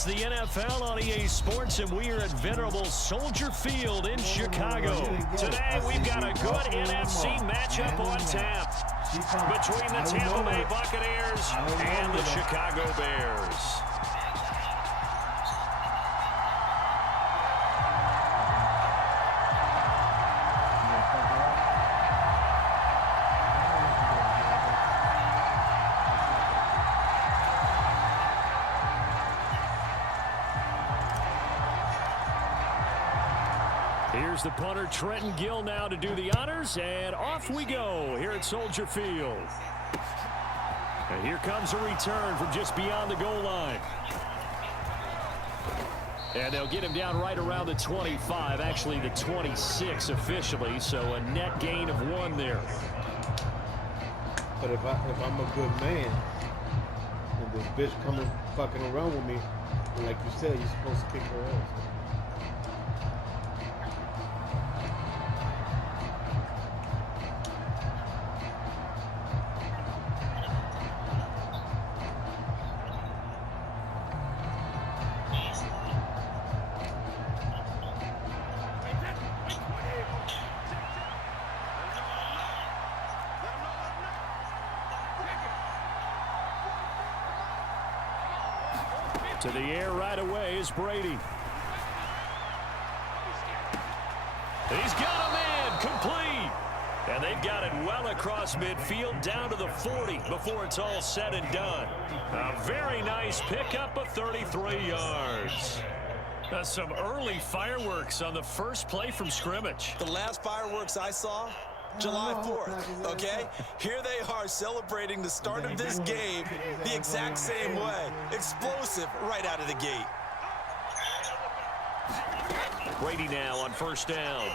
It's the NFL on EA Sports, and we are at venerable Soldier Field in Chicago. Today, we've got a good NFC matchup on tap between the Tampa Bay Buccaneers and the Chicago Bears. Here's the punter, Trenton Gill, now to do the honors, and off we go here at Soldier Field. And here comes a return from just beyond the goal line. And they'll get him down right around the 25, actually the 26 officially, so a net gain of 1 there. But if I'm a good man, and this bitch coming fucking around with me, like you said, you're supposed to kick her ass. To the air right away is Brady. He's got a man complete. And they've got it well across midfield down to the 40 before it's all said and done. A very nice pickup of 33 yards. Some early fireworks on the first play from scrimmage. The last fireworks I saw, July 4th, okay? Here they are celebrating the start of this game the exact same way. Explosive right out of the gate. Brady now on first down.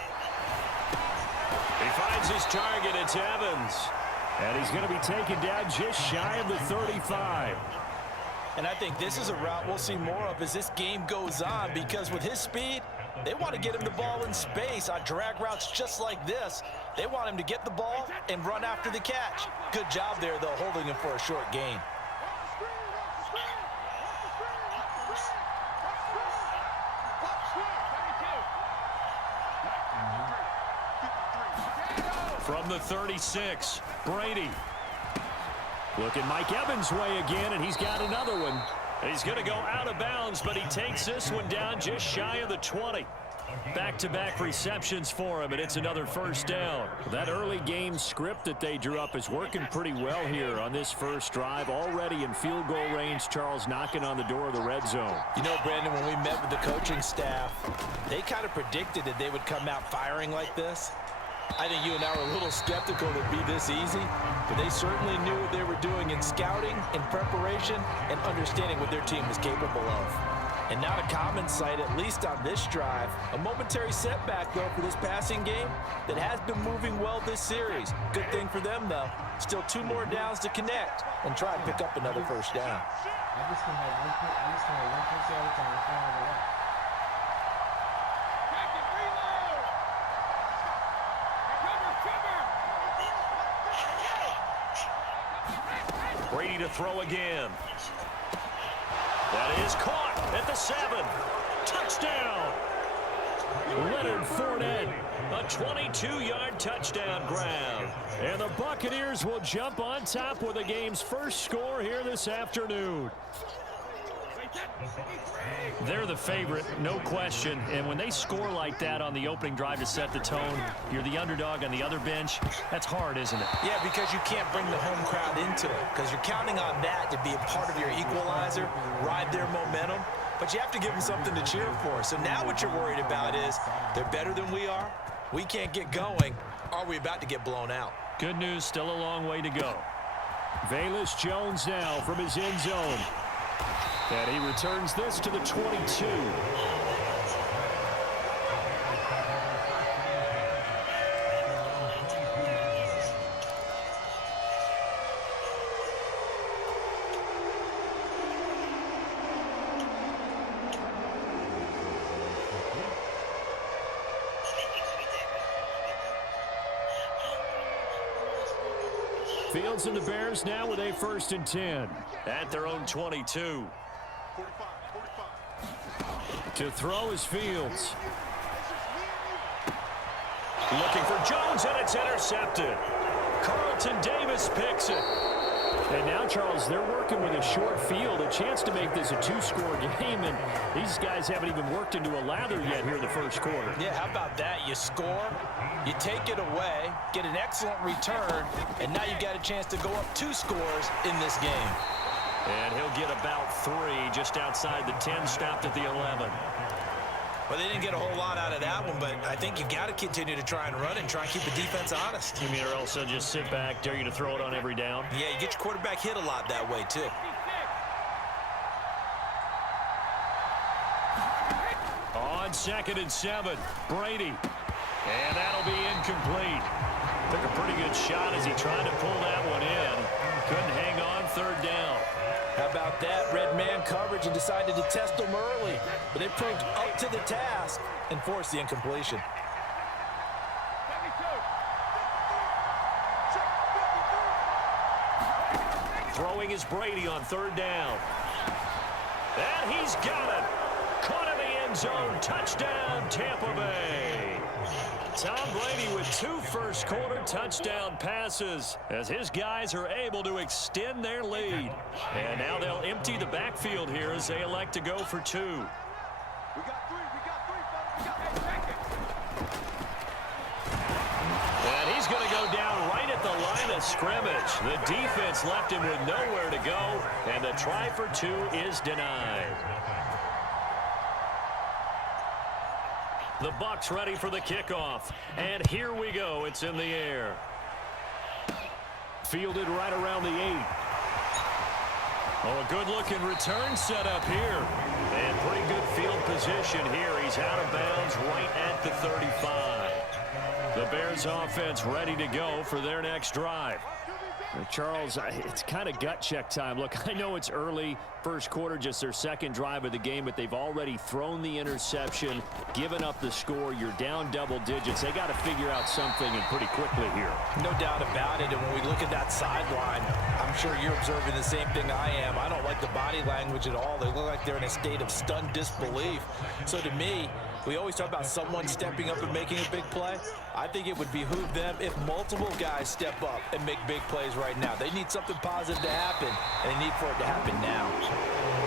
He finds his target. It's Evans. And he's going to be taken down just shy of the 35. And I think this is a route we'll see more of as this game goes on, because with his speed, they want to get him the ball in space on drag routes just like this. They want him to get the ball and run after the catch. Good job there, though, holding him for a short gain. From the 36, Brady. Looking Mike Evans' way again, and he's got another one. He's going to go out of bounds, but he takes this one down just shy of the 20. Back-to-back receptions for him, and it's another first down. That early game script that they drew up is working pretty well here on this first drive. Already in field goal range, Charles knocking on the door of the red zone. You know, Brandon, when we met with the coaching staff, they kind of predicted that they would come out firing like this. I think you and I were a little skeptical that it'd be this easy, but they certainly knew what they were doing in scouting, in preparation, and understanding what their team was capable of. And not a common sight, at least on this drive. A momentary setback, though, for this passing game that has been moving well this series. Good thing for them, though. Still 2 more downs to connect and try and pick up another first down. I just can have one push at a time. Brady to throw again. That is caught at the 7. Touchdown. Leonard Fournette, a 22-yard touchdown grab. And the Buccaneers will jump on top with the game's first score here this afternoon. They're the favorite, no question. And when they score like that on the opening drive to set the tone, you're the underdog on the other bench. That's hard, isn't it? Yeah, because you can't bring the home crowd into it, because you're counting on that to be a part of your equalizer, ride their momentum. But you have to give them something to cheer for. So now what you're worried about is they're better than we are. We can't get going. Are we about to get blown out? Good news, still a long way to go. Velus Jones now from his end zone. And he returns this to the 22. Fields and the Bears now with a 1st and 10 at their own 22. 45. To throw is Fields. Looking for Jones, and it's intercepted. Carlton Davis picks it. And now, Charles, they're working with a short field, a chance to make this a two-score game, and these guys haven't even worked into a lather yet here in the first quarter. Yeah, how about that? You score, you take it away, get an excellent return, and now you've got a chance to go up 2 scores in this game. And he'll get about 3 just outside the 10, stopped at the 11. Well, they didn't get a whole lot out of that one, but I think you've got to continue to try and run and try and keep the defense honest. You mean, or else they'll just sit back, dare you to throw it on every down? Yeah, you get your quarterback hit a lot that way, too. On 2nd and 7, Brady. And that'll be incomplete. Took a pretty good shot as he tried to pull that one in. Couldn't hang on 3rd down. How about that? Red man coverage and decided to test them early. But they proved up to the task and forced the incompletion. Throwing is Brady on 3rd down. And he's got it. Caught in the end zone. Touchdown, Tampa Bay. Tom Brady with 2 first-quarter touchdown passes as his guys are able to extend their lead. And now they'll empty the backfield here as they elect to go for 2. And he's going to go down right at the line of scrimmage. The defense left him with nowhere to go, and the try for 2 is denied. The Bucs ready for the kickoff. And here we go. It's in the air. Fielded right around the 8. Oh, a good-looking return set up here. And pretty good field position here. He's out of bounds right at the 35. The Bears offense ready to go for their next drive. Charles, it's kind of gut check time. Look, I know it's early, first quarter, just their 2nd drive of the game, but they've already thrown the interception, given up the score. You're down double digits. They got to figure out something, and pretty quickly here. No doubt about it. And when we look at that sideline, I'm sure you're observing the same thing I am. I don't like the body language at all. They look like they're in a state of stunned disbelief. So to me, we always talk about someone stepping up and making a big play. I think it would behoove them if multiple guys step up and make big plays right now. They need something positive to happen, and they need for it to happen now.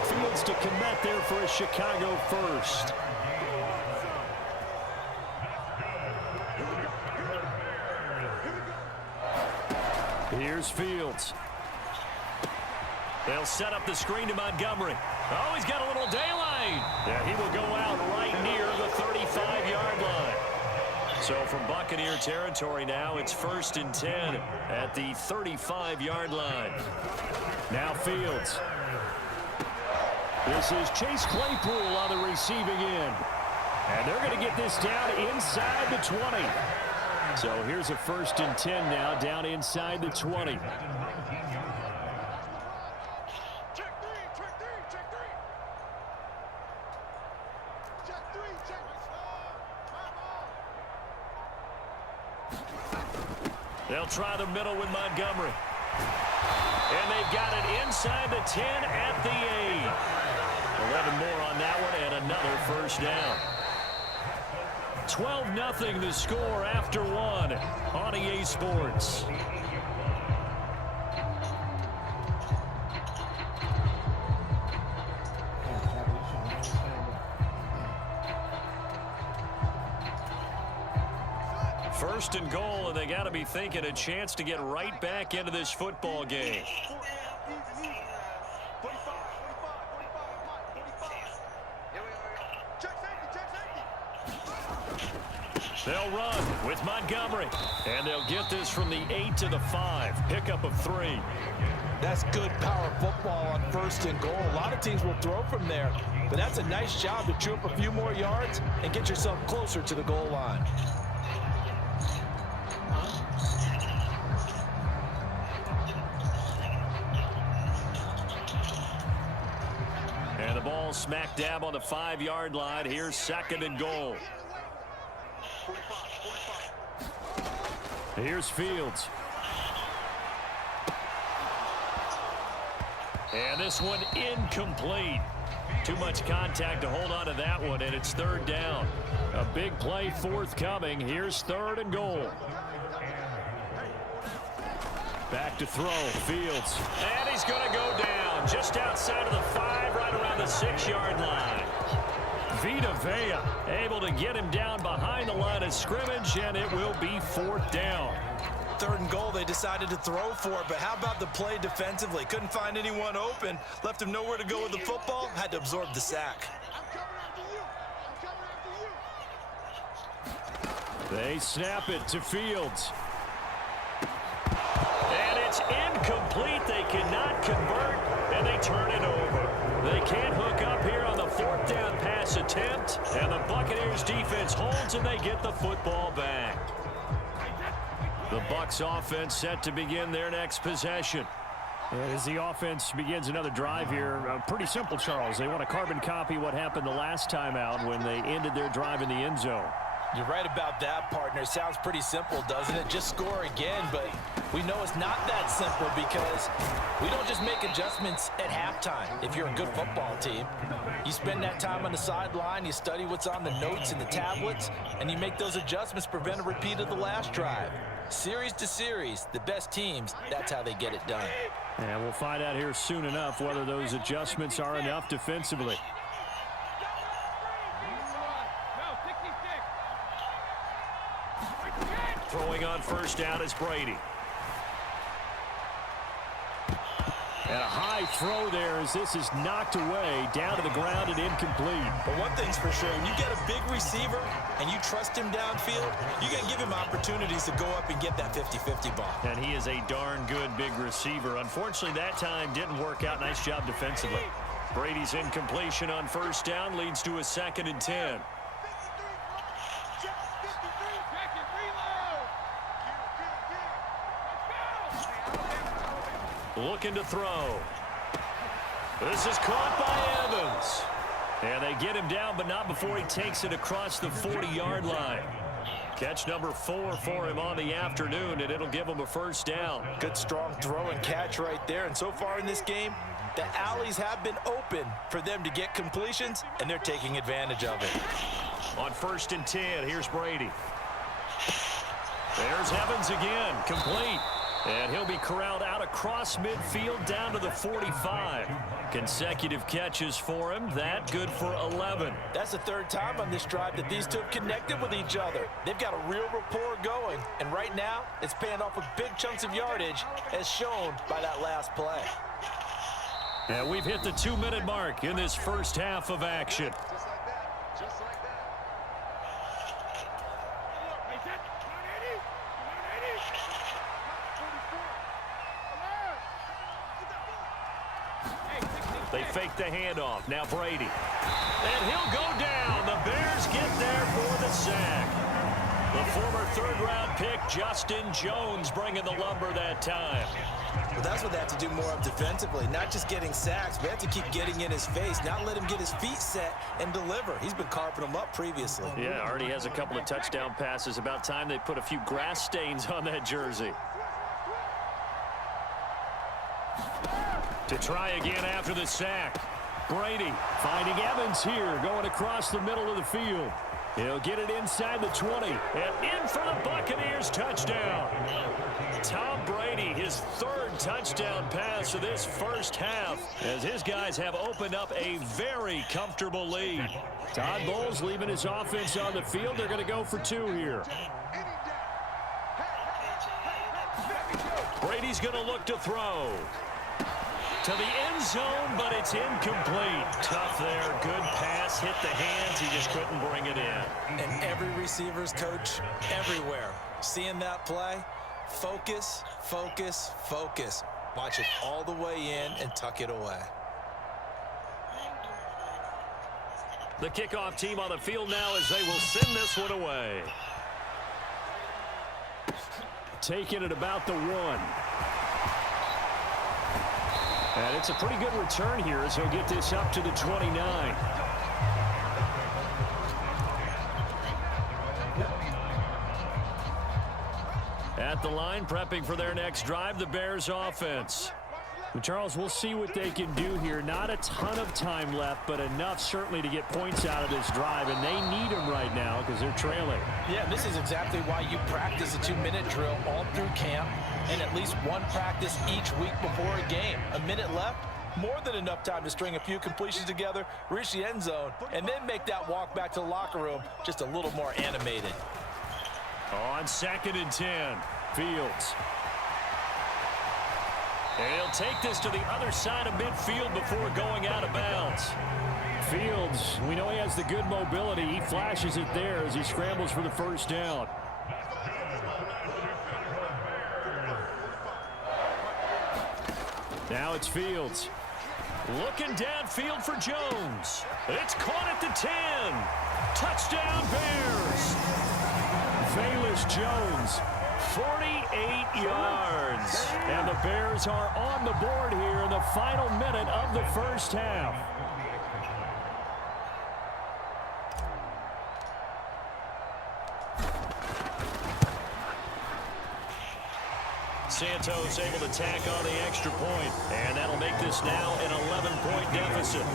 Fields to commit there for a Chicago first. Here's Fields. They'll set up the screen to Montgomery. Oh, he's got a little daylight. Yeah, he will go out right near the 35-yard line. So from Buccaneer territory now, it's 1st and 10 at the 35-yard line. Now Fields. This is Chase Claypool on the receiving end. And they're going to get this down inside the 20. So here's a 1st and 10 now, down inside the 20. They'll try the middle with Montgomery. And they've got it inside the 10 at the 8. 11 more on that one and another 1st down. 12-0 the score after 1 on EA Sports. First and goal, and they got to be thinking a chance to get right back into this football game. They'll run with Montgomery, and they'll get this from the 8 to the 5. Pickup of 3. That's good power football on 1st and goal. A lot of teams will throw from there, but that's a nice job to chew up a few more yards and get yourself closer to the goal line. And the ball smack dab on the 5-yard line. Here's 2nd and goal. Here's Fields. And this one incomplete. Too much contact to hold on to that one, and it's third down. A big play forthcoming. Here's 3rd and goal. Back to throw, Fields. And he's going to go down just outside of the 5, right around the 6-yard line. Vita Vea able to get him down behind the line of scrimmage, and it will be 4th down. 3rd and goal, they decided to throw for it, but how about the play defensively? Couldn't find anyone open, left him nowhere to go with the football, had to absorb the sack. They snap it to Fields. And it's incomplete. They cannot convert, and they turn it over. They can't hook up here on the 4th down pass attempt, and the Buccaneers defense holds, and they get the football back. The Bucs offense set to begin their next possession. And as the offense begins another drive here, pretty simple, Charles. They want to carbon copy what happened the last time out when they ended their drive in the end zone. You're right about that, partner. Sounds pretty simple, doesn't it? Just score again, but we know it's not that simple because we don't just make adjustments at halftime. If you're a good football team, you spend that time on the sideline, you study what's on the notes and the tablets, and you make those adjustments, prevent a repeat of the last drive. Series to series, the best teams, that's how they get it done. And we'll find out here soon enough whether those adjustments are enough defensively. Throwing on 1st down is Brady. And a high throw there as this is knocked away, down to the ground and incomplete. But one thing's for sure, when you get a big receiver and you trust him downfield, you got to give him opportunities to go up and get that 50-50 ball. And he is a darn good big receiver. Unfortunately, that time didn't work out. Nice job defensively. Brady's incompletion on 1st down leads to a 2nd and 10. Looking to throw. This is caught by Evans. And they get him down, but not before he takes it across the 40-yard line. Catch number 4 for him on the afternoon, and it'll give him a 1st down. Good, strong throw and catch right there. And so far in this game, the alleys have been open for them to get completions, and they're taking advantage of it. On 1st and 10, here's Brady. There's Evans again, complete. And he'll be corralled out across midfield down to the 45. Consecutive catches for him. That good for 11. That's the 3rd time on this drive that these two have connected with each other. They've got a real rapport going. And right now, it's paying off with big chunks of yardage, as shown by that last play. And we've hit the 2-minute mark in this first half of action. They fake the handoff. Now Brady. And he'll go down. The Bears get there for the sack. The former 3rd-round pick, Justin Jones, bringing the lumber that time. Well, that's what they have to do more of defensively. Not just getting sacks, but they have to keep getting in his face. Not let him get his feet set and deliver. He's been carping them up previously. Yeah, already has a couple of touchdown passes. About time they put a few grass stains on that jersey. To try again after the sack. Brady finding Evans here, going across the middle of the field. He'll get it inside the 20. And in for the Buccaneers, touchdown. Tom Brady, his 3rd touchdown pass of this first half, as his guys have opened up a very comfortable lead. Todd Bowles leaving his offense on the field. They're going to go for 2 here. Brady's going to look to throw. To the end zone, but it's incomplete. Tough there. Good pass. Hit the hands. He just couldn't bring it in. And every receiver's coach everywhere, seeing that play, focus, focus, focus. Watch it all the way in and tuck it away. The kickoff team on the field now as they will send this one away. Taking it about the 1. And it's a pretty good return here as he'll get this up to the 29. At the line, prepping for their next drive, the Bears offense. Charles, we'll see what they can do here. Not a ton of time left, but enough certainly to get points out of this drive, and they need them right now because they're trailing. Yeah, this is exactly why you practice a 2-minute drill all through camp and at least one practice each week before a game. A minute left, more than enough time to string a few completions together, reach the end zone, and then make that walk back to the locker room just a little more animated. On 2nd and 10, Fields. And he'll take this to the other side of midfield before going out of bounds. Fields, we know he has the good mobility. He flashes it there as he scrambles for the first down. Now it's Fields. Looking downfield for Jones. It's caught at the 10. Touchdown Bears. Velus Jones, 48 yards. And the Bears are on the board here in the final minute of the first half. Santos able to tack on the extra point, and that'll make this now an 11-point deficit.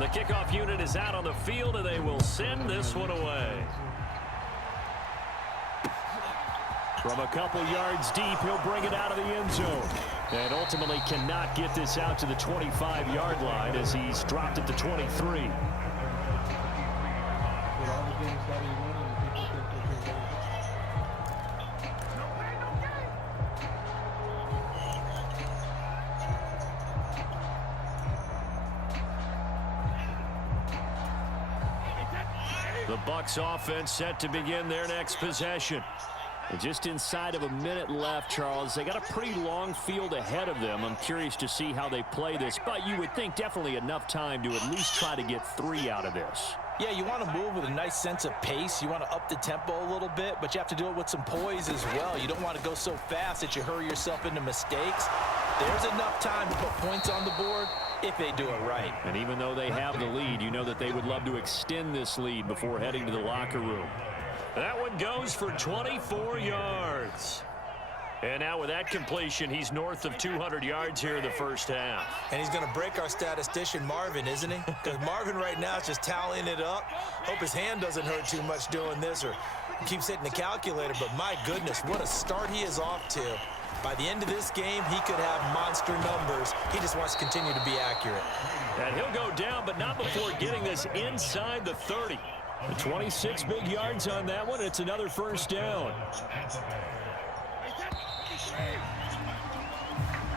The kickoff unit is out on the field, and they will send this one away. From a couple yards deep, he'll bring it out of the end zone. And ultimately cannot get this out to the 25-yard line as he's dropped it to 23. The Bucs offense set to begin their next possession. And just inside of a minute left, Charles. They got a pretty long field ahead of them. I'm curious to see how they play this, but you would think definitely enough time to at least try to get 3 out of this. Yeah, you want to move with a nice sense of pace. You want to up the tempo a little bit, but you have to do it with some poise as well. You don't want to go so fast that you hurry yourself into mistakes. There's enough time to put points on the board if they do it right. And even though they have the lead, you know that they would love to extend this lead before heading to the locker room. That one goes for 24 yards. And now with that completion, he's north of 200 yards here in the first half. And he's going to break our statistician, Marvin, isn't he? Because Marvin right now is just tallying it up. Hope his hand doesn't hurt too much doing this or keeps hitting the calculator. But my goodness, what a start he is off to. By the end of this game, he could have monster numbers. He just wants to continue to be accurate. And he'll go down, but not before getting this inside the 30. The 26 big yards on that one. It's another first down.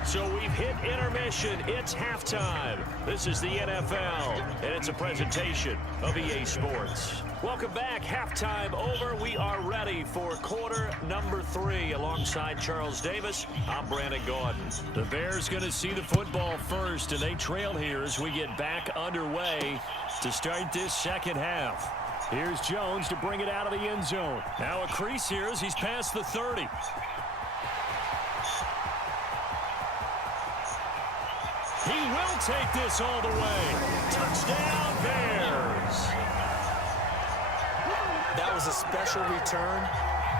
So we've hit intermission. It's halftime. This is the NFL, and it's a presentation of EA Sports. Welcome back. Halftime over. We are ready for quarter number 3. Alongside Charles Davis, I'm Brandon Gordon. The Bears going to see the football first, and they trail here as we get back underway to start this second half. Here's Jones to bring it out of the end zone. Now a crease here as he's past the 30. He will take this all the way. Touchdown, Bears. That was a special return,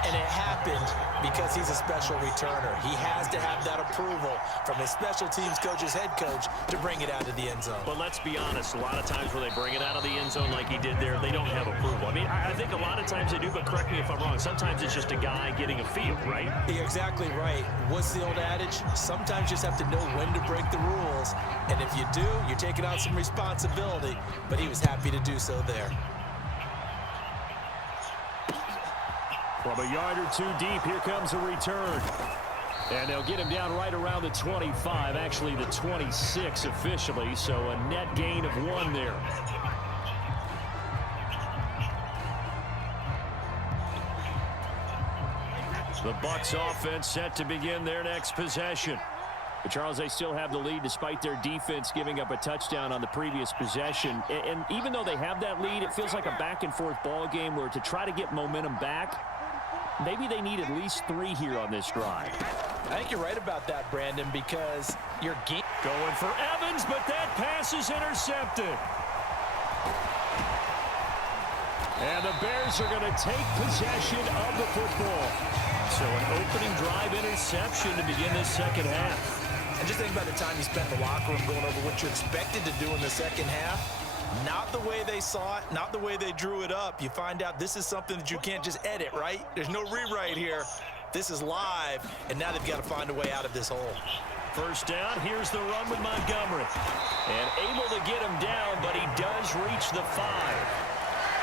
and it happened because he's a special returner. He has to have that approval from his special teams coach's head coach to bring it out of the end zone. But let's be honest, a lot of times when they bring it out of the end zone like he did there, they don't have approval. I mean, I think a lot of times they do, but correct me if I'm wrong. Sometimes it's just a guy getting a feel, right? You're exactly right. What's the old adage? Sometimes you just have to know when to break the rules. And if you do, you're taking out some responsibility. But he was happy to do so there. From a yard or two deep, here comes a return. And they'll get him down right around the 25, actually the 26 officially, so a net gain of 1 there. The Bucs offense set to begin their next possession. But Charles, they still have the lead despite their defense giving up a touchdown on the previous possession. And even though they have that lead, it feels like a back-and-forth ball game where to try to get momentum back, maybe they need at least 3 here on this drive. I think you're right about that, Brandon, because you're going for Evans, but that pass is intercepted. And the Bears are going to take possession of the football. So an opening drive interception to begin this second half. And just think about the time you spent in the locker room going over what you expected to do in the second half. Not the way they saw it, not the way they drew it up. You find out this is something that you can't just edit, right? There's no rewrite here. This is live, and now they've got to find a way out of this hole. First down, here's the run with Montgomery. And able to get him down, but he does reach the 5.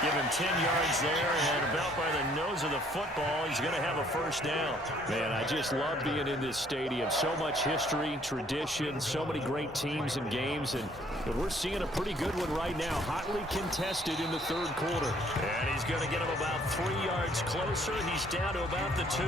Give him 10 yards there, and about by the nose of the football, he's going to have a first down. Man, I just love being in this stadium. So much history, tradition, so many great teams and games, and we're seeing a pretty good one right now, hotly contested in the third quarter. And he's going to get him about 3 yards closer. He's down to about the 2.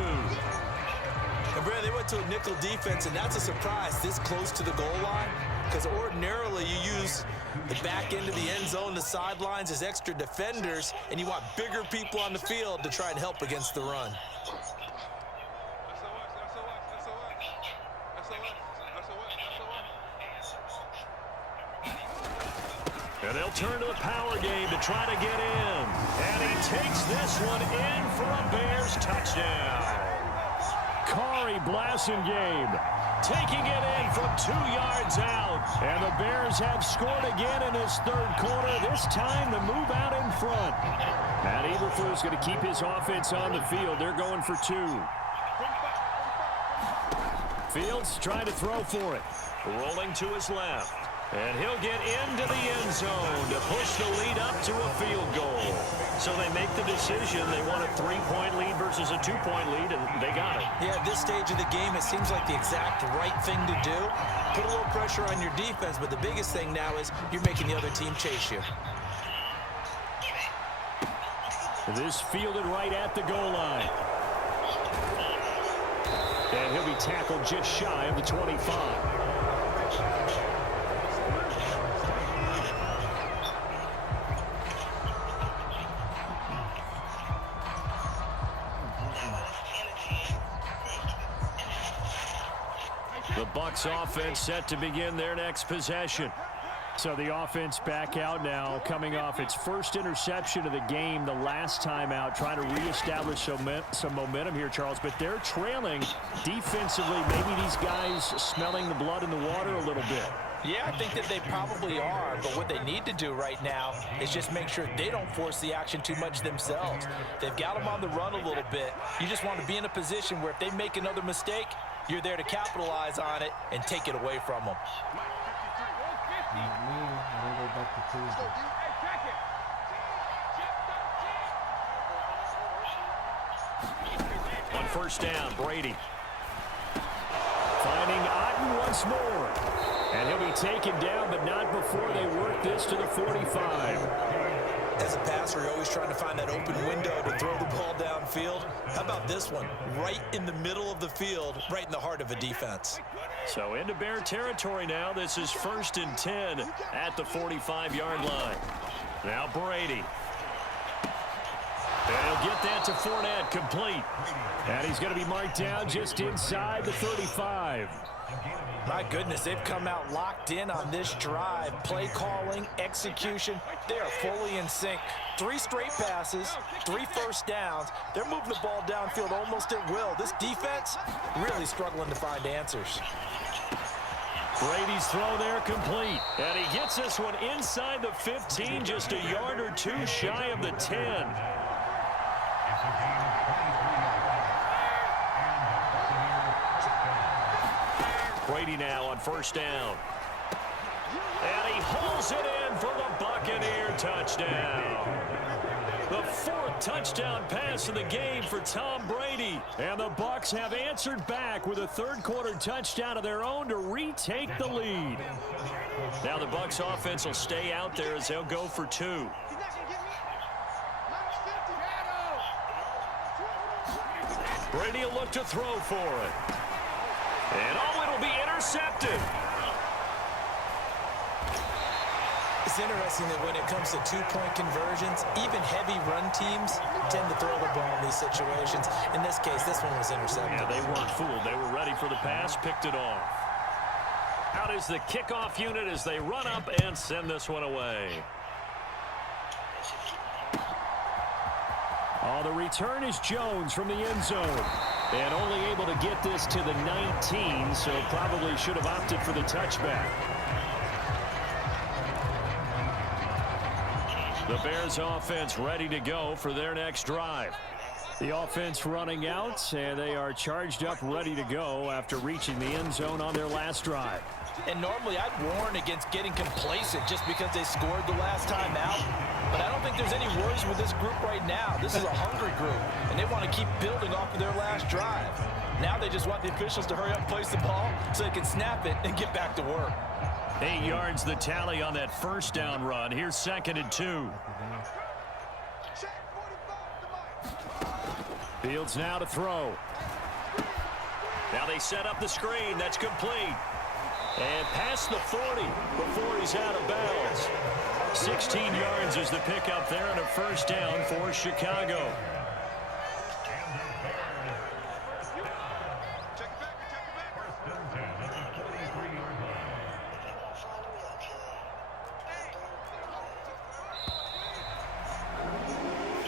And Brad, they went to a nickel defense, and that's a surprise this close to the goal line, because ordinarily you use the back end of the end zone, the sidelines as extra defenders, and you want bigger people on the field to try and help against the run. And they'll turn to the power game to try to get in. And he takes this one in for a Bears touchdown. Corey Blasingame taking it in from 2 yards out. And the Bears have scored again in this third quarter, this time to move out in front. Matt Eberflus going to keep his offense on the field. They're going for 2. Fields trying to throw for it. Rolling to his left. And he'll get into the end zone to push the lead up to a field goal. So they make the decision. They want a 3-point lead versus a 2-point lead, and they got it. Yeah, at this stage of the game, it seems like the exact right thing to do. Put a little pressure on your defense, but the biggest thing now is you're making the other team chase you. This fielded right at the goal line. And he'll be tackled just shy of the 25. The Bucs offense set to begin their next possession. So the offense back out now, coming off its first interception of the game the last time out, trying to reestablish some momentum here, Charles. But they're trailing defensively. Maybe these guys smelling the blood in the water a little bit. Yeah, I think that they probably are, but what they need to do right now is just make sure they don't force the action too much themselves. They've got them on the run a little bit. You just want to be in a position where if they make another mistake, you're there to capitalize on it and take it away from them. On first down, Brady. Finding Otten once more. And he'll be taken down, but not before they work this to the 45. As a passer, you're always trying to find that open window to throw the ball downfield. How about this one? Right in the middle of the field, right in the heart of a defense. So into Bear territory now. This is 1st and 10 at the 45-yard line. Now Brady. And he'll get that to Fournette, complete. And he's going to be marked down just inside the 35. My goodness, they've come out locked in on this drive. Play calling, execution, they are fully in sync. 3 straight passes, 3 first downs. They're moving the ball downfield almost at will. This defense really struggling to find answers. Brady's throw there complete. And he gets this one inside the 15, just a yard or 2 shy of the 10. Brady now on first down. And he holds it in for the Buccaneer touchdown. The 4th touchdown pass of the game for Tom Brady. And the Bucs have answered back with a third-quarter touchdown of their own to retake the lead. Now the Bucs offense will stay out there as they'll go for 2. Brady will look to throw for it. And it'll be intercepted. It's interesting that when it comes to 2-point conversions, even heavy run teams tend to throw the ball in these situations. In this case, this one was intercepted. Yeah, they weren't fooled. They were ready for the pass, picked it off. Out is the kickoff unit as they run up and send this one away. Oh, the return is Jones from the end zone. And only able to get this to the 19, so probably should have opted for the touchback. The Bears offense ready to go for their next drive. The offense running out, and they are charged up, ready to go after reaching the end zone on their last drive. And normally I'd warn against getting complacent just because they scored the last time out. But I don't think there's any worries with this group right now. This is a hungry group, and they want to keep building off of their last drive. Now they just want the officials to hurry up and place the ball so they can snap it and get back to work. 8 yards the tally on that first down run. Here's 2nd and 2. Fields now to throw. Now they set up the screen. That's complete. And past the 40 before he's out of bounds. 16 yards is the pickup there and a first down for Chicago.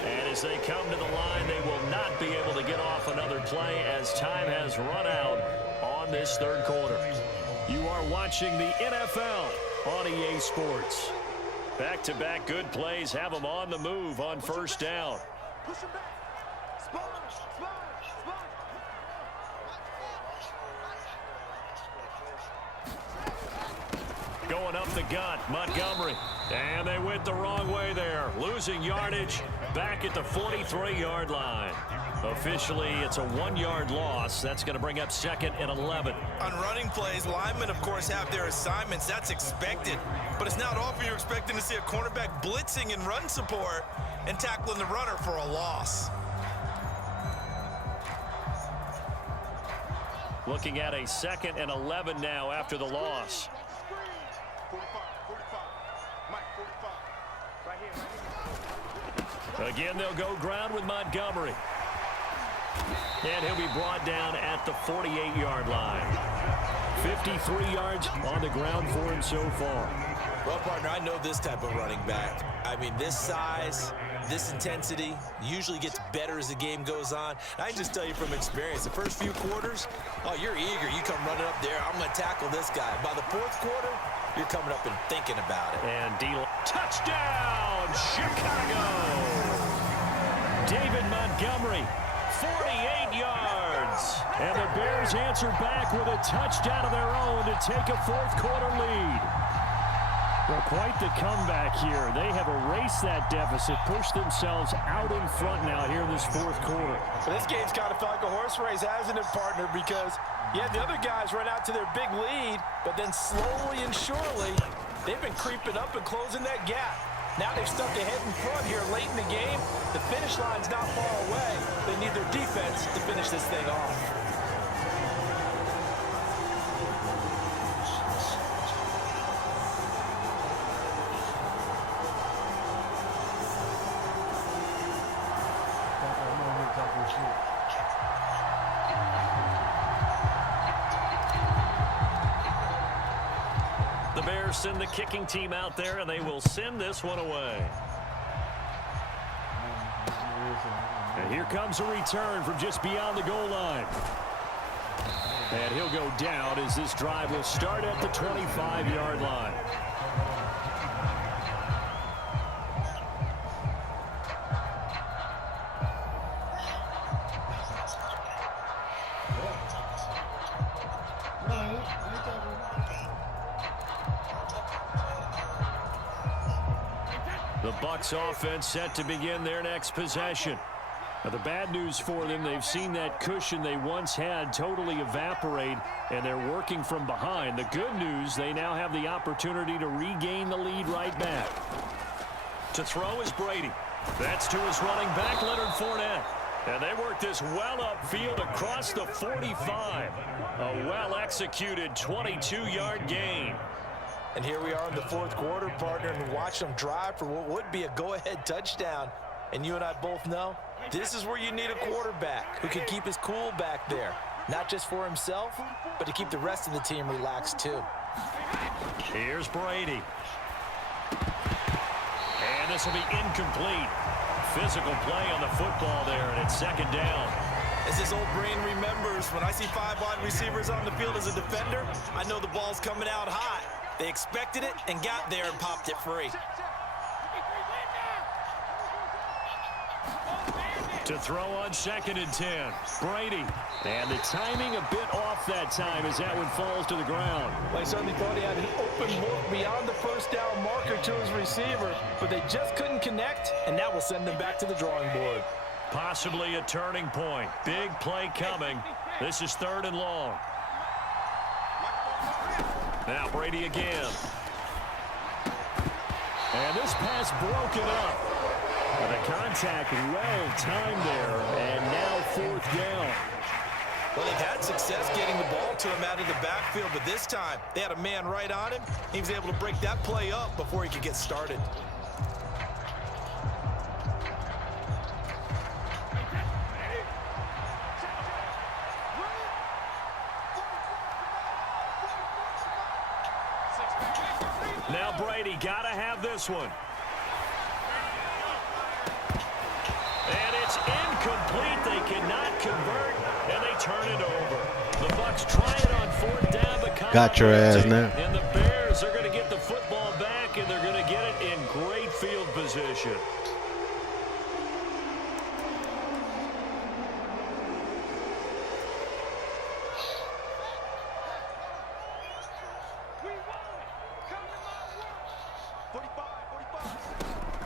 And as they come to the line, they will not be able to get off another play as time has run out on this third quarter. You are watching the NFL on EA Sports. Back-to-back good plays have them on the move on first down. Going up the gut, Montgomery. And they went the wrong way there. Losing yardage back at the 43-yard line. Officially, it's a 1-yard loss. That's going to bring up 2nd and 11. On running plays, linemen, of course, have their assignments. That's expected. But it's not often you're expecting to see a cornerback blitzing in run support and tackling the runner for a loss. Looking at a 2nd and 11 now after the loss. Again, they'll go ground with Montgomery. And he'll be brought down at the 48-yard line. 53 yards on the ground for him so far. Well, partner, I know this type of running back. I mean, this size, this intensity usually gets better as the game goes on. And I can just tell you from experience, the first few quarters, oh, you're eager. You come running up there, I'm going to tackle this guy. By the fourth quarter, you're coming up and thinking about it. And touchdown, Chicago! David Montgomery, 48 yards. And the Bears answer back with a touchdown of their own to take a fourth quarter lead. Well, quite the comeback here. They have erased that deficit, pushed themselves out in front now here in this fourth quarter. Well, this game's kind of felt like a horse race, hasn't it, partner? Because, yeah, the other guys run out to their big lead, but then slowly and surely, they've been creeping up and closing that gap. Now they've stuck ahead in front here late in the game. The finish line's not far away. They need their defense to finish this thing off. The Bears send the kicking team out there, and they will send this one away. And here comes a return from just beyond the goal line. And he'll go down as this drive will start at the 25-yard line. The Bucs offense set to begin their next possession. Now, the bad news for them, they've seen that cushion they once had totally evaporate, and they're working from behind. The good news, they now have the opportunity to regain the lead right back. To throw is Brady. That's to his running back, Leonard Fournette. And they work this well upfield across the 45. A well-executed 22-yard gain. And here we are in the fourth quarter, partner, and watch them drive for what would be a go-ahead touchdown. And you and I both know this is where you need a quarterback who can keep his cool back there. Not just for himself, but to keep the rest of the team relaxed too. Here's Brady. And this will be incomplete. physical play on the football there, and it's second down. As his old brain remembers, when I see 5 wide receivers on the field as a defender, I know the ball's coming out hot. They expected it and got there and popped it free. To throw on 2nd and 10. Brady. And the timing a bit off that time as that one falls to the ground. Well, he certainly thought he had an open look beyond the first down marker to his receiver, but they just couldn't connect, and that will send them back to the drawing board. Possibly a turning point. Big play coming. This is 3rd and long. Now Brady again. And this pass broken up. The contact well timed there, and now 4th down. Well, they've had success getting the ball to him out of the backfield, but this time they had a man right on him. He was able to break that play up before he could get started. Now Brady got to have this one. And it's incomplete. They cannot convert, and they turn it over. The Bucs try it on 4th down, but got your ass now. And the Bears are going to get the football back, and they're going to get it in great field position.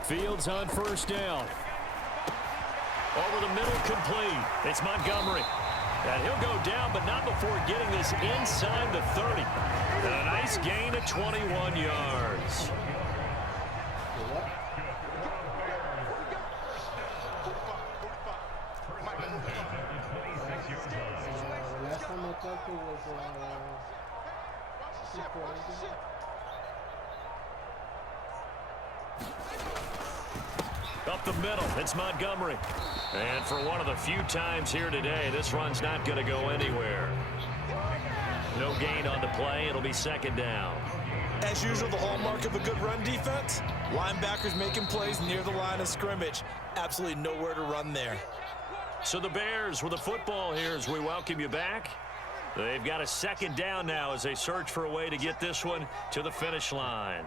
Fields on 1st down. Over the middle, complete. It's Montgomery. And he'll go down, but not before getting this inside the 30. And a nice gain of 21 yards. Last time I talked to was Up the middle, it's Montgomery. And for one of the few times here today, this run's not going to go anywhere. No gain on the play. It'll be 2nd down. As usual, the hallmark of a good run defense, linebackers making plays near the line of scrimmage. Absolutely nowhere to run there. So the Bears with the football here as we welcome you back. They've got a 2nd down now as they search for a way to get this one to the finish line.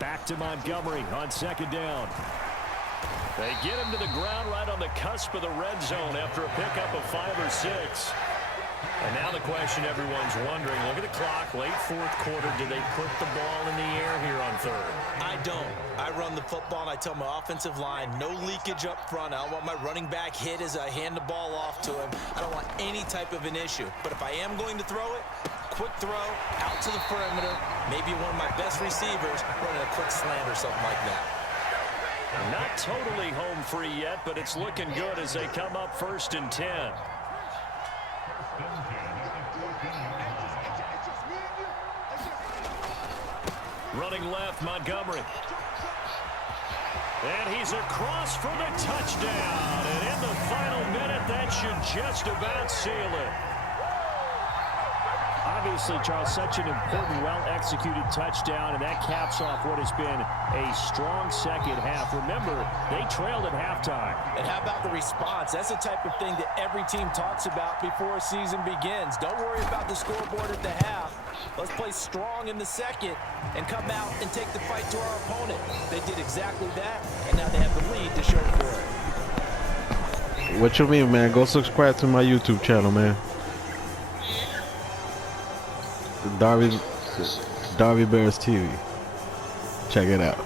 Back to Montgomery on 2nd down. They get him to the ground right on the cusp of the red zone after a pickup of 5 or 6. And now the question everyone's wondering, look at the clock, late 4th quarter, do they put the ball in the air here on 3rd? I don't. I run the football and I tell my offensive line, no leakage up front. I don't want my running back hit as I hand the ball off to him. I don't want any type of an issue. But if I am going to throw it, quick throw, out to the perimeter, maybe one of my best receivers running a quick slant or something like that. Not totally home free yet, but it's looking good as they come up 1st and 10. Running left, Montgomery. And he's across for the touchdown. And in the final minute, that should just about seal it. Obviously, Charles, such an important, well-executed touchdown, and that caps off what has been a strong 2nd half. Remember, they trailed at halftime. And how about the response? That's the type of thing that every team talks about before a season begins. Don't worry about the scoreboard at the half. Let's play strong in the 2nd and come out and take the fight to our opponent. They did exactly that, and now they have the lead to show for it. What you mean, man? Go subscribe to my YouTube channel, man. Darby Bears TV. Check it out.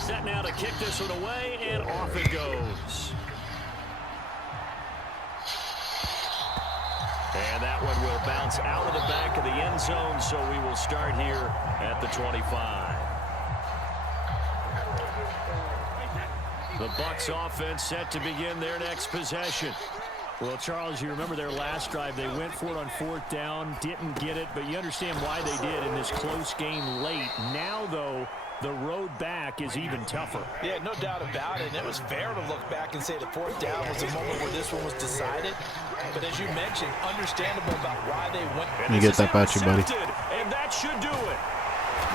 Set now to kick this one away, and off it goes. And that one will bounce out of the back of the end zone, so we will start here at the 25. The Bucs offense set to begin their next possession. Well, Charles, you remember their last drive. They went for it on 4th down, didn't get it, but you understand why they did in this close game late. Now, though, The road back is even tougher. Yeah, no doubt about it. And it was fair to look back and say the fourth down was the moment where this one was decided. But as you mentioned, understandable about why they went. Let me get that about you, buddy. And that should do it.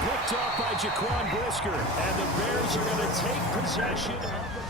Picked off by Jaquan Brisker. And the Bears are going to take possession of the